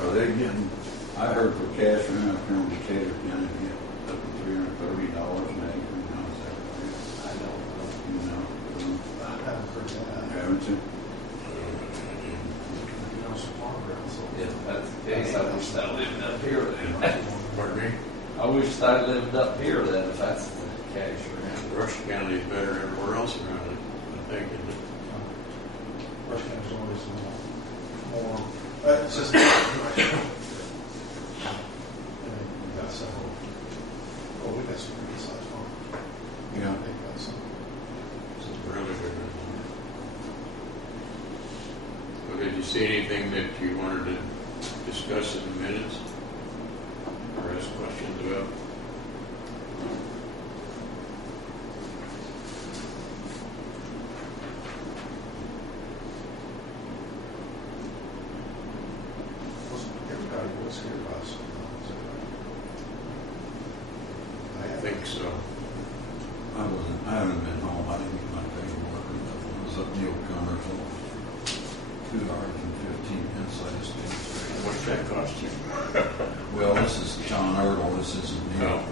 Are they getting, I heard for cash around up here in Decatur County, they get up to $330 an acre. Now is that right? I don't know. You know? I haven't heard that. Haven't you? You know, some farm ground, so. Yeah, that's the case. I wish I lived up here then. Pardon me? I wish I lived up here then, if that's the case around. Rush County is better than everywhere else around it, I think, isn't it? Rush County's always more, it's just. And we got several, oh, we got some pretty sized farms. Yeah. They got some. It's really good. Well, did you see anything that you wanted to discuss in the minutes? Or ask questions about? Everybody was here last month. I think so. I haven't been home. I didn't get my paperwork or nothing. I was up Neil Connors $2.15. I just didn't straight. What's that cost you? Well, this is John Erdl. This isn't Neil. Oh.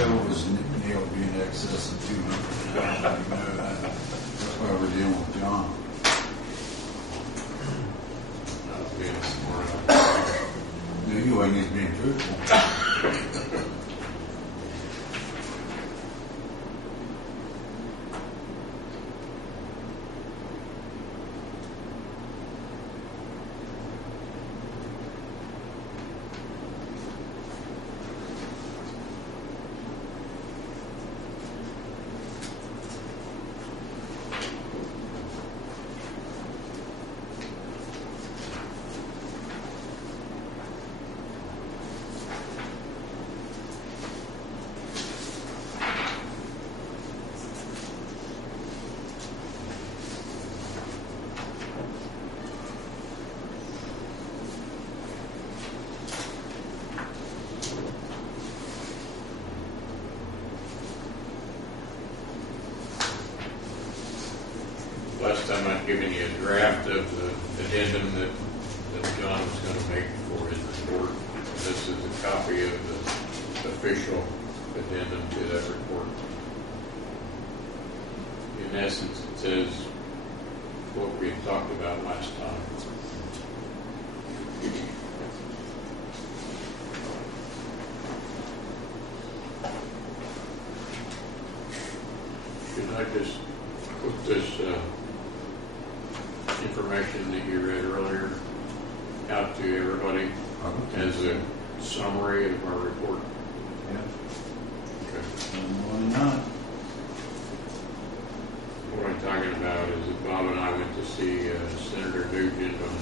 It was Neil would be in excess of 200. That's why we're dealing with John. I was being smart. You wasn't even being truthful. Last time I'd given you a draft of the addendum that John was going to make for his report. This is a copy of the official addendum to that report. In essence, it says what we had talked about last time. Should I just put this information that you read earlier out to everybody as a summary of our report? Yeah. Okay. Why not? What I'm talking about is that Bob and I went to see Senator Nugent on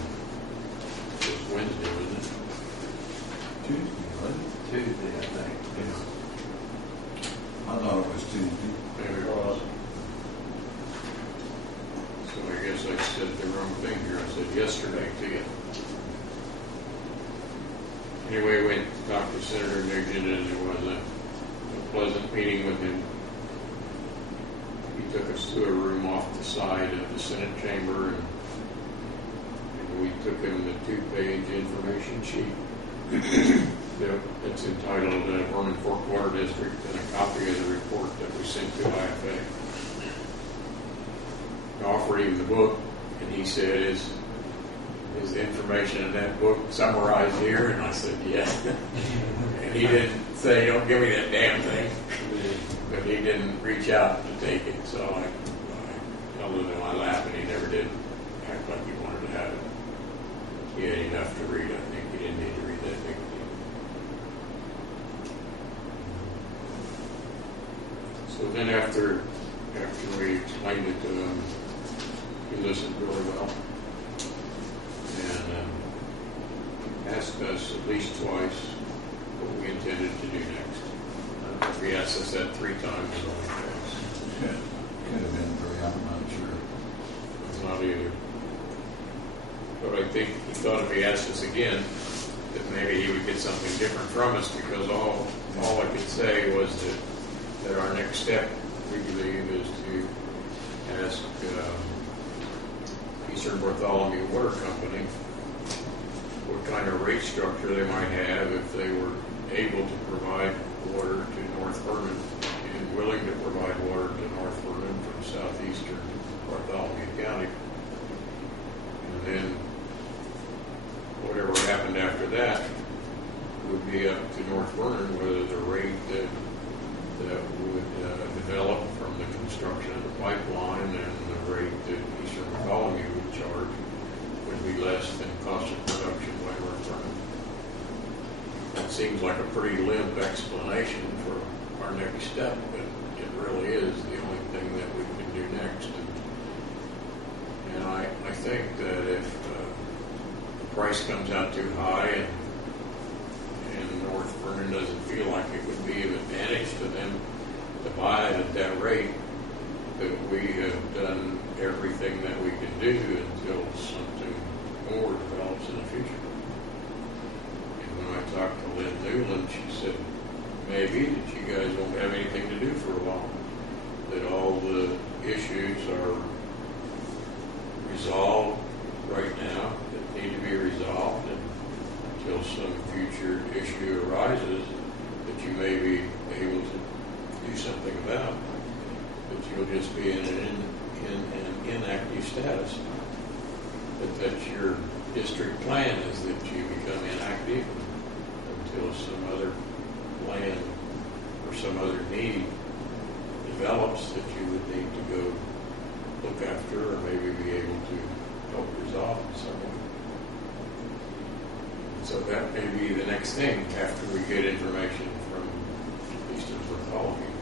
this Wednesday, wasn't it? Tuesday, wasn't it? Tuesday, I think. I thought it was Tuesday. Maybe it was. So I guess I said the wrong thing here. I said yesterday to you. Anyway, we went to talk to Senator Nugent, and it was a pleasant meeting with him. He took us to a room off the side of the Senate chamber, and we took him the 2-page information sheet. It's entitled Vernon Fork Water District, and a copy of the report that we sent to IFA. I offered him the book, and he said, is the information in that book summarized here? And I said, yeah. And he didn't say, don't give me that damn thing. But he didn't reach out to take it, so I held it in my lap, and he never did act like he wanted to have it. He had enough to read. I think he didn't need to read that big thing. So then after we explained it to him, he listened really well and asked us at least twice what we intended to do next. If he asked us that 3 times, it only passed. Could have been 3, I'm not sure. It's not either. But I think he thought if he asked us again, that maybe he would get something different from us, because all I could say was that our next step, we believe, is to ask Eastern Bartholomew Water Company would kind of rate structure they might have if they were able to provide water to North Vernon and willing to provide water to North Vernon from southeastern Bartholomew County. And then whatever happened after that would be up to North Vernon whether the rate that would develop from the construction of the pipeline and the rate that Eastern Bartholomew would charge would be less than cost of production by North Vernon. That seems like a pretty limp explanation for our next step, but it really is the only thing that we can do next. And I think that if the price comes out too high and North Vernon doesn't feel like it would be of advantage to them to buy it at that rate, that we have done everything that we can do until something more develops in the future. And when I talked to Lynn Newland, she said, maybe that you guys won't have anything to do for a while, that all the issues are resolved right now that need to be resolved, and until some future issue arises that you may be able to do something about, that you'll just be in an inactive status. That your district plan is that you become inactive until some other plan or some other need develops that you would need to go look after or maybe be able to help resolve in some way. So that may be the next thing after we get information from Eastern Bartholomew.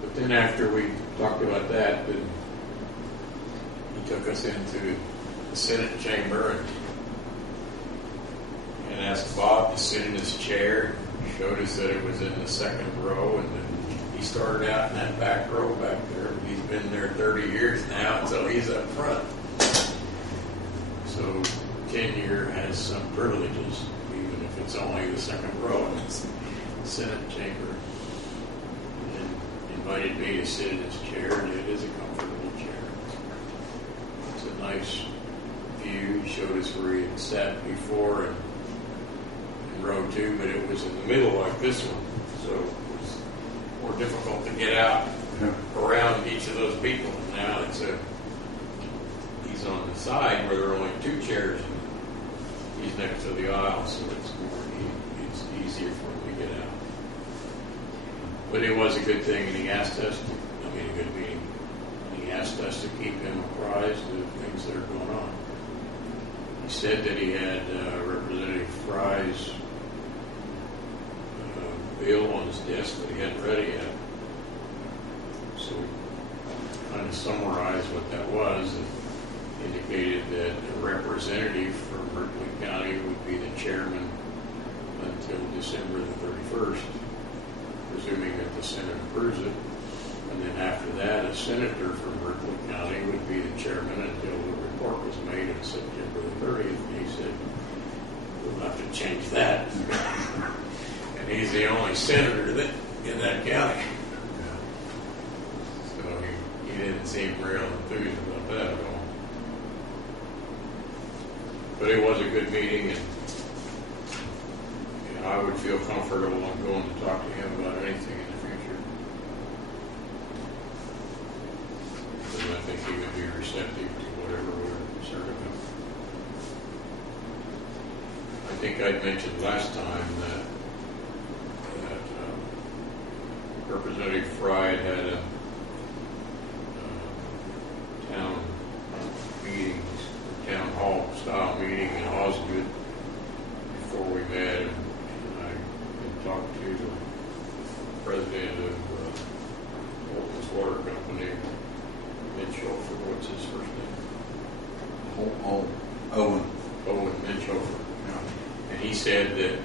But then after we talked about that, then he took us into the Senate chamber and asked Bob to sit in his chair. He showed us that it was in the second row, and then he started out in that back row back there. He's been there 30 years now, so he's up front. So tenure has some privileges, even if it's only the second row in the Senate chamber. And invited me to sit in his chair, and it is a comfortable chair. It's a nice view. He showed us where he had sat before in row 2, but it was in the middle like this one, so it was more difficult to get out around each of those people. And now he's on the side where there are only 2 chairs, and he's next to the aisle, so it's easier for him to get out. But it was a good thing, and he asked us to, a good meeting, and he asked us to keep him apprised of things that are going on. He said that he had Representative Fry's bill on his desk, but he hadn't read it yet. So we kind of summarized what that was. It indicated that a representative from Berkeley County would be the chairman until December the 31st, presuming that the Senate approves it. And then after that, a senator from Berkeley County would be the chairman until the report was made on September the 30th. And he said, we'll have to change that. And he's the only senator in that county. So he didn't seem real enthused about that at all. But it was a good meeting, and I would feel comfortable on going to talk to him about anything in the future. Because I think he would be receptive to whatever we're concerned about. I think I'd mentioned last time that Representative Fry had a town meeting, town hall style meeting in Osgood before we met, and I talked to the president of Bolton's Water Company, Mitchell, what's his first name? Owen Mitchell. Yeah. And he said that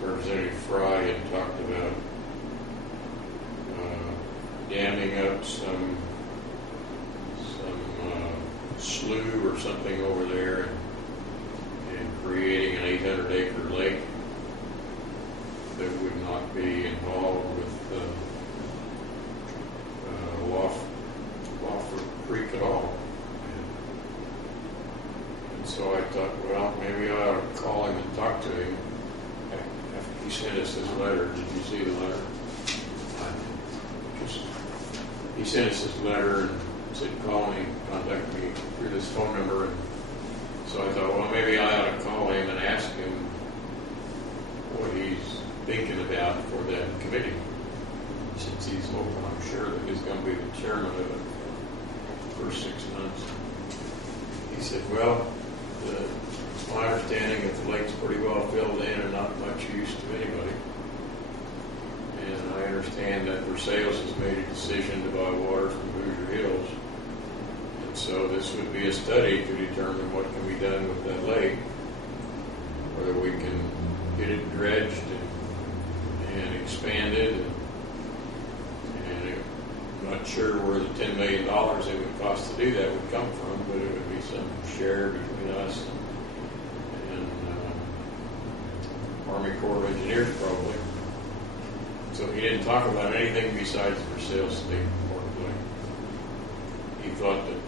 Representative Fry had talked about damming up some slough or something over there and creating an 800-acre lake that would not be involved with Wofford Creek at all. so I thought, well, maybe I ought to call him and talk to him. After he sent us his letter, did you see the letter? He sent us his letter and said, call me, contact me through this phone number. And so I thought, well, maybe I ought to call him and ask him what he's thinking about for that committee, since he's hoping, I'm sure, that he's going to be the chairman of it for the first 6 months. He said, well, it's my understanding that the lake's pretty well filled in and not much use to anybody. And I understand that Versailles has made a decision to buy water from Hoosier Hills. And so this would be a study to determine what can be done with that lake, whether we can get it dredged and expanded. And I'm not sure where the $10 million it would cost to do that would come from, but it would be some share between us and Army Corps of Engineers probably. So he didn't talk about anything besides Versailles State Parkway. He thought that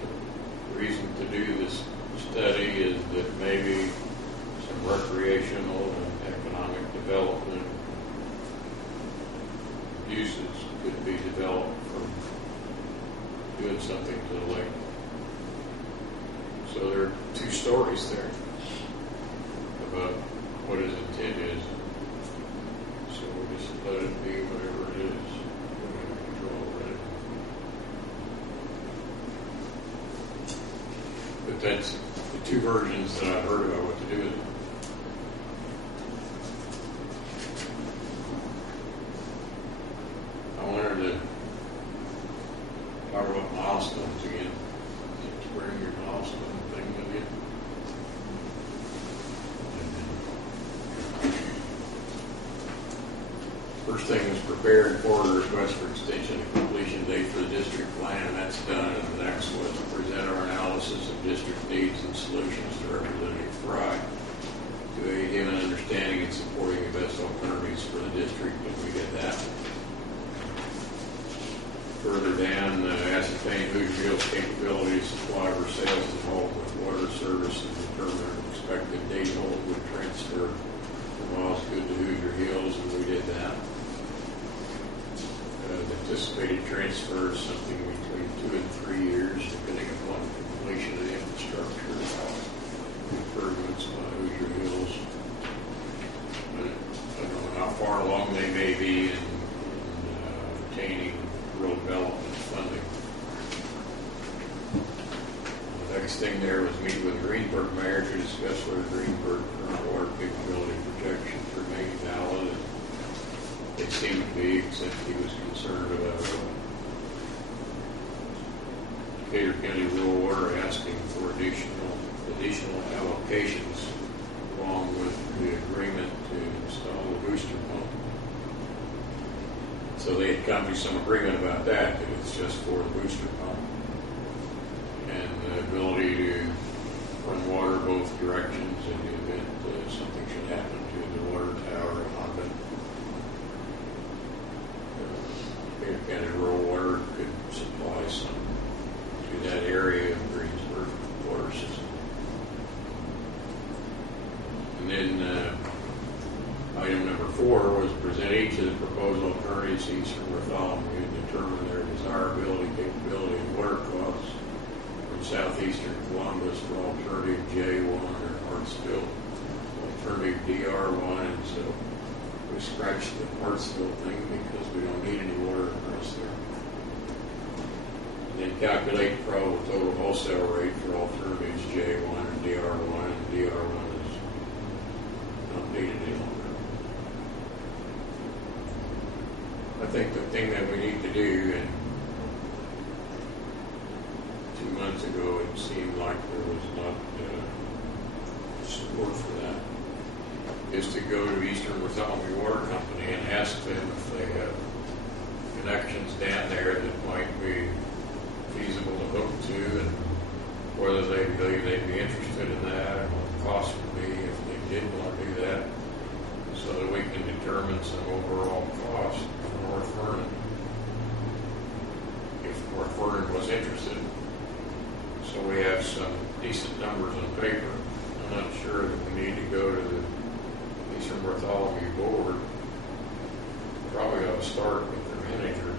the reason to do this study is that maybe some recreational and economic development uses could be developed from doing something to the lake. So there are two stories there about what his intent is. So we'll just let it be whatever it is. We don't have control over it. But that's the two versions that I've heard about what to do with it. I wanted to talk about milestones again. To bring your milestone thing with you. First thing is prepare and forward a request for extension and completion date for the district plan, and that's done. And the next was to present our analysis of district needs and solutions to Representative Fry to aid him in understanding and supporting the best alternatives for the district, and we did that. Further down, ascertain Hoosier Hills' capability to supply Versailles and Holt with water service and determine an expected date Holt would transfer from Osgood to Hoosier Hills, and we did that. The anticipated transfer is something between 2 and 3 years, depending upon completion of the infrastructure improvements by Hoosier Hills. I don't know how far along they may be in obtaining rural development funding. The next thing there was meet with Greenberg Mayor to discuss whether Greenberg current water capability projections remain valid, and they seem to be, except he was concerned about Decatur County rural water asking for additional allocations along with the agreement to install the booster pump. So they had come to some agreement about that it's just for the booster pump and the ability to run water both directions in the event something should happen to the water tower in Honda. Decatur County rural water could supply some to that area of Greensburg water system. And then item number 4 was present each of the proposed alternatives east from Bartholomew and determine their desirability, capability, and water costs from southeastern Columbus for alternative J1 or Hartsville, alternative DR1, and so we scratched the Hartsville thing because we don't need any water across there. And then calculate the probable total wholesale rate for alternatives J1 and DR1, and DR1 is not needed any longer. I think the thing that we need to do, and 2 months ago it seemed like there was not support for that, is to go to Eastern Bartholomew Water Company and ask them if they have connections down there that might be feasible to hook to, and whether they believe they'd be interested in that, and what the cost would be if they did want to do that, so that we can determine some overall cost for North Vernon, if North Vernon was interested. So we have some decent numbers on paper. I'm not sure that we need to go to the Eastern Bartholomew Board. Probably ought to start with their manager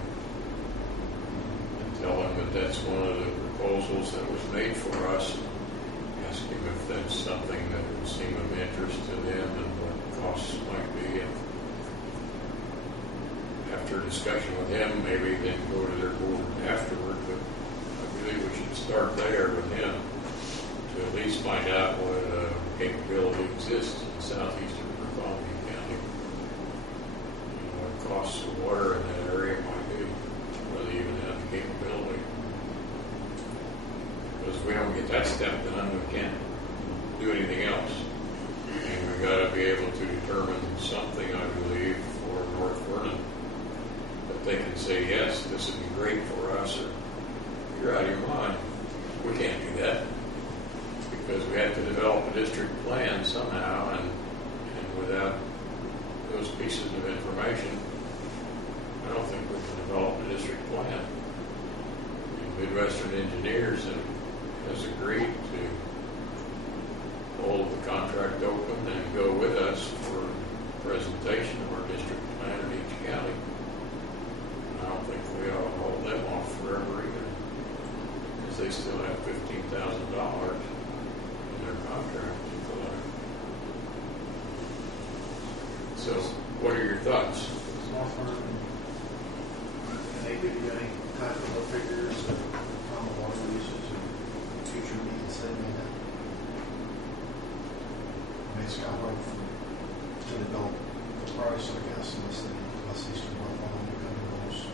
and tell them that that's one of the proposals that was made for us. Ask him if that's something that would seem of interest to them and what the costs might be. And after discussion with him, maybe then go to their board afterward. But I believe we should start there with him to at least find out what capability exists in southeastern Bartholomew County. You know, what costs of water in that area might be, whether they even have the capability. Because if we don't get that step done, we can't do anything else. And we've got to be able to determine something, I believe, for North Vernon. That they can say, yes, this would be great for us, or you're out of your mind. We can't do that. Because we have to develop a district plan somehow, and without those pieces of information, I don't think we can develop a district plan. And Midwestern Engineers has agreed to hold the contract open and go with us for presentation of our district plan in each county. And I don't think we ought to hold them off forever either, because they still have $15,000 in their contract to fill out. So, what are your thoughts? North Vernon, can they give you any type of figures of how much water usage and future needs they may have? I mean, it's got hard to develop the price, I guess, unless Eastern Bartholomew County knows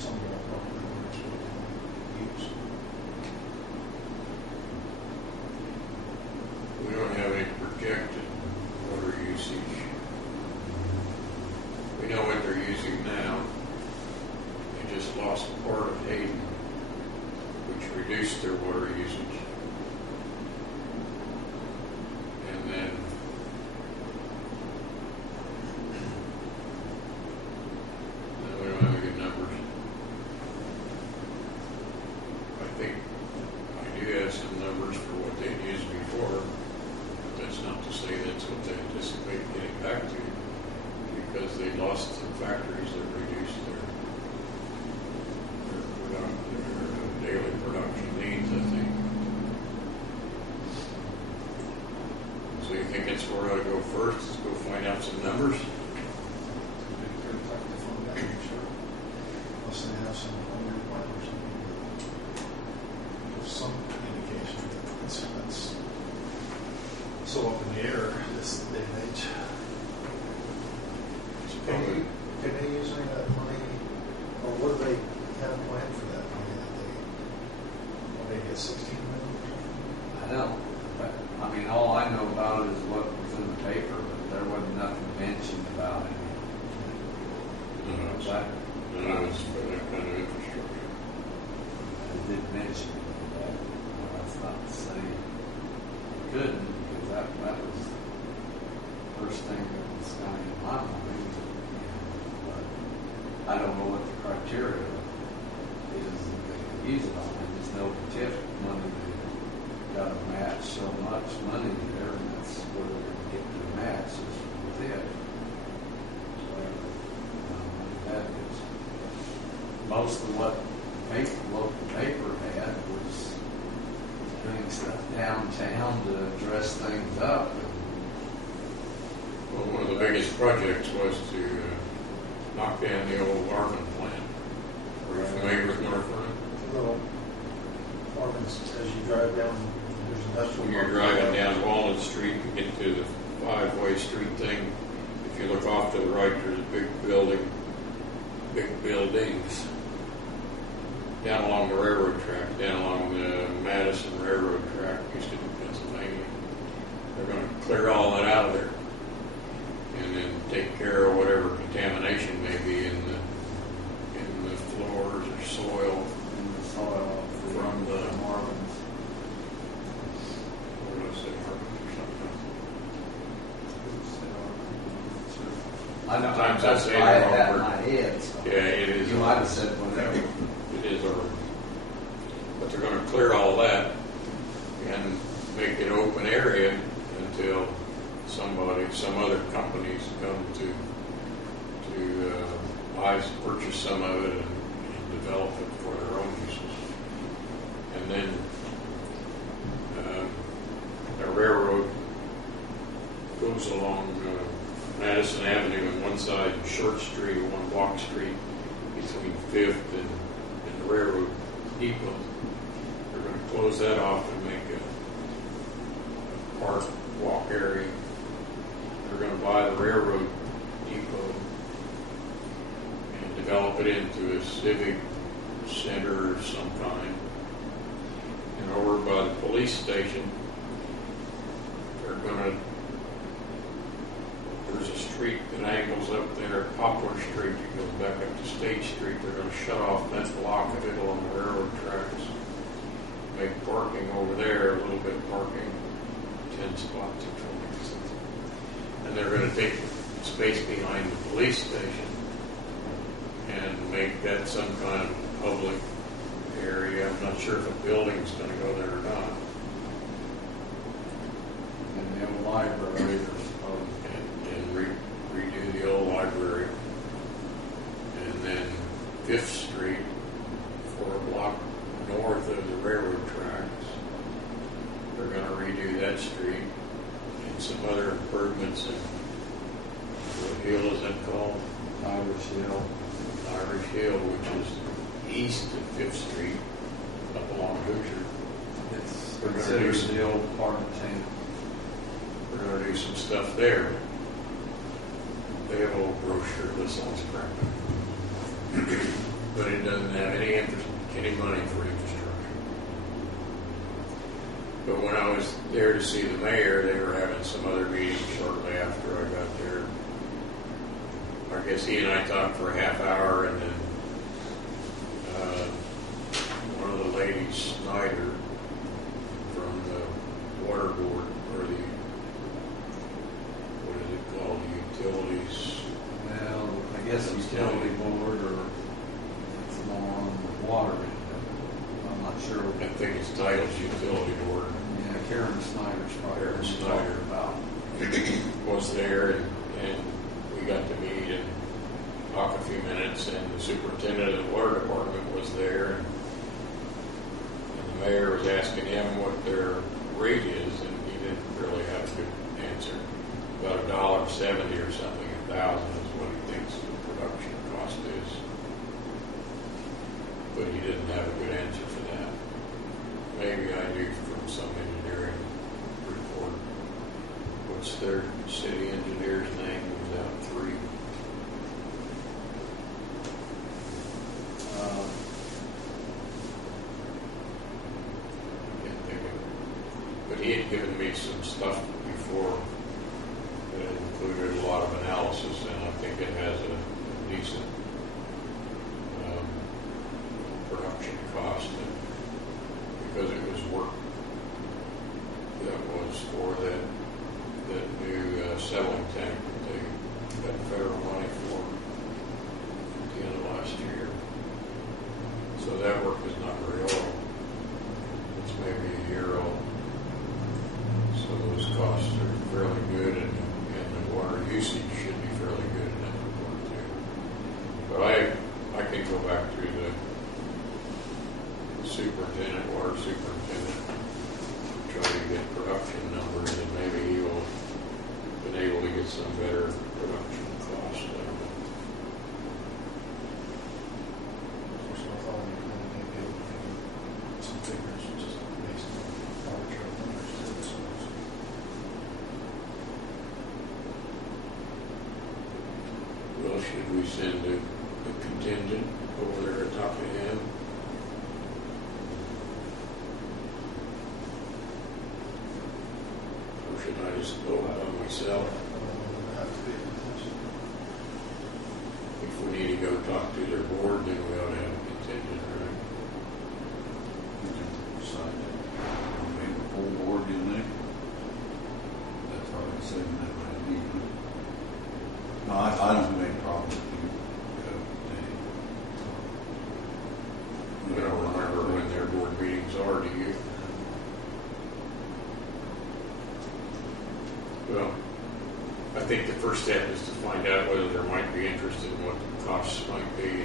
some of what water they really use. We don't have any projected water usage. We know what they're using now. They just lost part of Hayden, which reduced their water usage. And then we don't have any good numbers. I think I do have some numbers for what they'd used before. But that's not to say that's what they anticipate getting back to, because they lost some factories that reduced their daily production needs, I think. So you think that's where I go first? Let's go find out some numbers. Unless they have some under plan or something. There's some indication that that's so up in the air this day and age. Can they use any of that money, or what do they have planned for that money that they get 16 million? I know, but I mean, all I know about it is what was in the paper, but there wasn't nothing mentioned about it. No, it's for that kind of infrastructure. It did mention it, but that's not to say it couldn't, because that was the first thing that was kind of in my mind. But I don't know what the criteria is that they can use it on. I just know the TIF money, they got to match so much money there, and that's where they're going to get their match is with it. That is most of what local paper had was doing stuff downtown to dress things up. Well, one of the biggest projects was to knock down the old Marvin plant. Are you familiar with North Vernon? The little apartments as you drive down, there's industrial. When you're driving down Walnut Street and get to the five-way street thing, if you look off to the right, there's a big buildings down along the railroad track, down along the Madison Railroad track, used to be Pennsylvania. They're going to clear all that out of there and then take care of whatever contamination may be in the floors or soil from the Marvins. What did I say, Marvins or something? I know. Sometimes That's I say why I the had that in wrong my head. So Yeah, it is. you might have said whatever. It is over. But they're going to clear all that and make it open area goes along Madison Avenue on one side, and Short Street, or one block street between Fifth and the railroad depot. They're going to close that off and make a park walk area. They're going to buy the railroad depot and develop it into a civic center of some kind. And over by the police station, they're going to, there's a street that angles up there, Poplar Street, that goes back up to State Street. They're going to shut off that block of it along the railroad tracks. Make parking over there, a little bit of parking, 10 spots or 20 something. And they're going to take space behind the police station and make that some kind of public area. I'm not sure if a building's going to go there or not. And the old library, they're supposed And redo the old library. And then 5th Street, for a block north of the railroad tracks, they're going to redo that street and some other improvements in, what hill is that called? Irish Hill. Irish Hill, which is east of 5th Street, up along Hoosier. It's We're gonna considered do some- the old part of town. We're going to do some stuff there. They have a little brochure that sounds crap. But it doesn't have any money for infrastructure. But when I was there to see the mayor, they were having some other meetings shortly after I got there. I guess he and I talked for a half hour, and then one of the ladies, Snyder, from the water board, or the, what is it called, the utilities. Well, I guess utility board, or it's more on the water end. I'm not sure. I think it's titled utility board. Yeah, Karen Snyder's probably Karen what you're Snyder. talking about. Was there, and we got to meet and talk a few minutes, and the superintendent of the water department was there, and the mayor was asking him what their rate is, and he didn't really have a good answer. About $1.70 or something, 1,000 is what he thinks the production cost is. But he didn't have a good answer for that. Maybe I knew from some engineering report. What's their city engineer's name? He was out 3. Can't think of it. But he had given me some stuff before that included a lot of analysis, and I think it has a decent production cost, and because it was work that was for that new settling tank that they got federal money for at the end of last year. So that work is not very old. It's maybe a year old. So those costs are fairly good, and the water usage should be fairly good in that report too. But I can go back through the superintendent, water superintendent, try to get production numbers, and maybe he will been able to get some better production costs. Of course, with all the kind of maybe able to give some figures just based on arbitrary numbers too, so it's- Well, should we send a contingent over there to talk to him? Or should I just go out on myself? have to be a contingent. If we need to go talk to their board, then we ought to have a contingent, right? You can decide that. Maybe the full board, you think? That's probably the same that might be. No, I don't have any problem with you. I don't remember when their board meetings are, do you? Well, I think the first step is to find out whether there might be interest in what the costs might be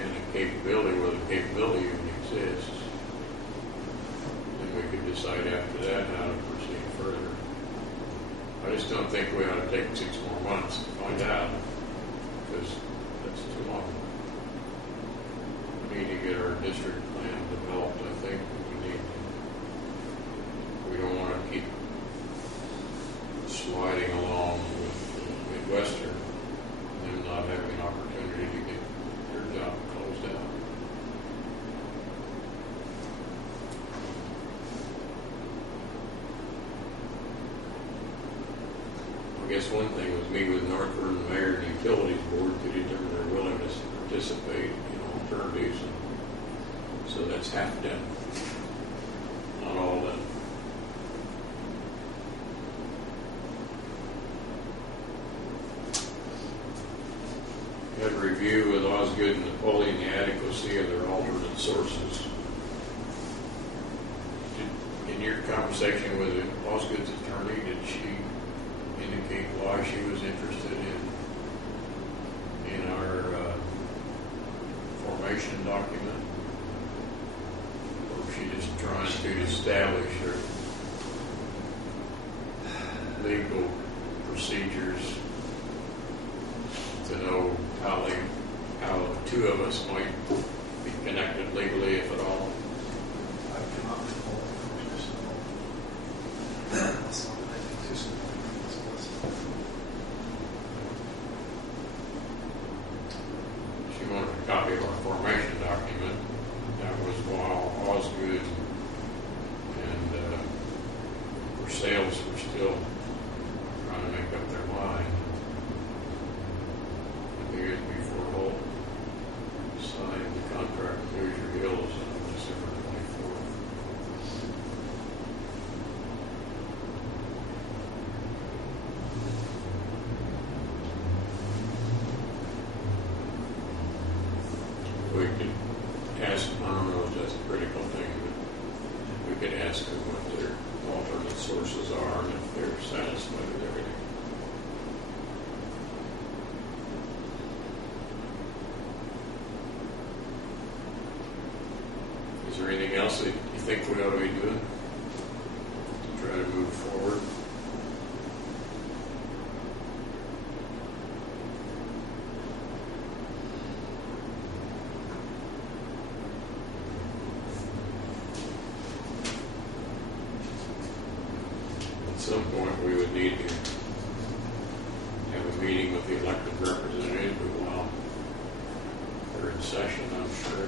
and the capability, whether the capability even exists. Then we could decide after that how to proceed further. I just don't think we ought to take 6 more months to find out, because that's too long. We need to get our district plan developed, I think. We don't want to keep sliding along with Midwestern and them not having an opportunity to get their job closed out. I guess one thing was meet with North Vernon Mayor and Utilities Board to determine their willingness to participate in alternatives. So that's half done. Not all done. Had a review with Osgood and Napoleon the adequacy of their alternate sources. In your conversation with Osgood's attorney, did she indicate why she was interested in our formation document? Or was she just trying to establish her legal procedures to know how the two of us might be connected legally, if at all? I cannot recall the so that's not what I think too soon. She wanted a copy of our formation document. That was while Osgood and for sales were still trying to make up their mind. Years before Holt signed the contract with Hoosier Hills on December 24th. We could ask, I don't know if that's a critical thing, but we could ask them what their alternate sources are and if they're satisfied with everything. Is there anything else that you think we ought to be doing to try to move forward? At some point, we would need to have a meeting with the elected representatives, but while they're in session, I'm sure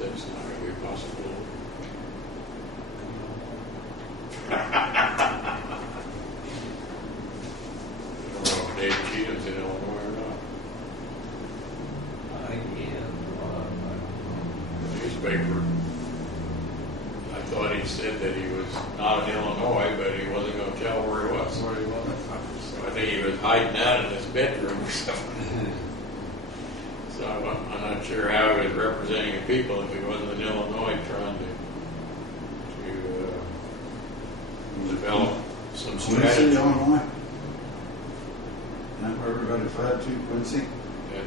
that's not going to be possible. I don't know if Dave Cheatham's in Illinois or not. The newspaper, I thought he said that he was not in Illinois, but he wasn't going to tell where he was. So I think he was hiding out in his bedroom or something. So I'm not sure how he was representing the people if he wasn't in Illinois trying to develop some Quincy, strategy. Illinois. Isn't that where everybody fled to, Quincy? Yeah.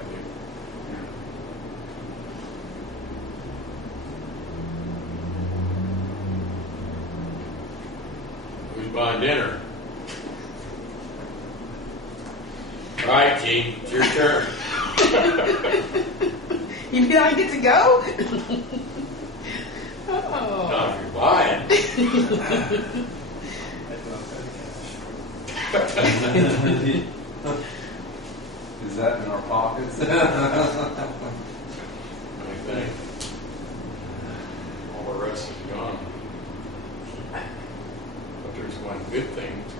Who's buying dinner? All right, Gene, it's your turn. You mean I get to go? Oh. Not if you're buying. Is that in our pockets? I think all the rest is gone. But there's one good thing to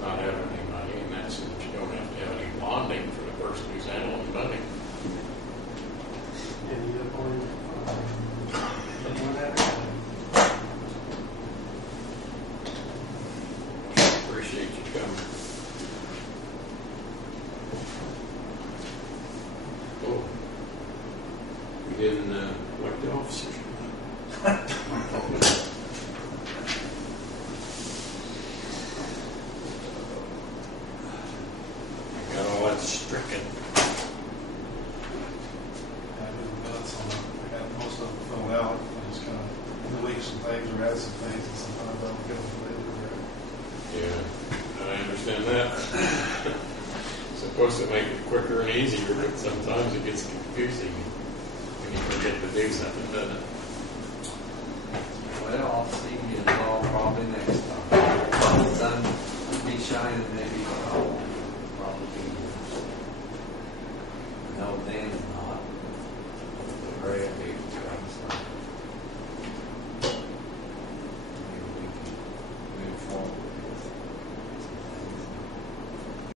not having any money, and that's that you don't have to have any bonding for the person who's handling money. And you have one, Appreciate you coming. Oh, we didn't elect the officers. I got all that stricken. I got most of them filled out. I just kind of delete some things or add some things, and sometimes I'll get them later. Yeah. understand that. Supposed to make it quicker and easier, but sometimes it gets confusing when you forget to do something, doesn't it? Well, I'll see you all probably next time. The sun will be shining, maybe I'll probably be here. No, Dan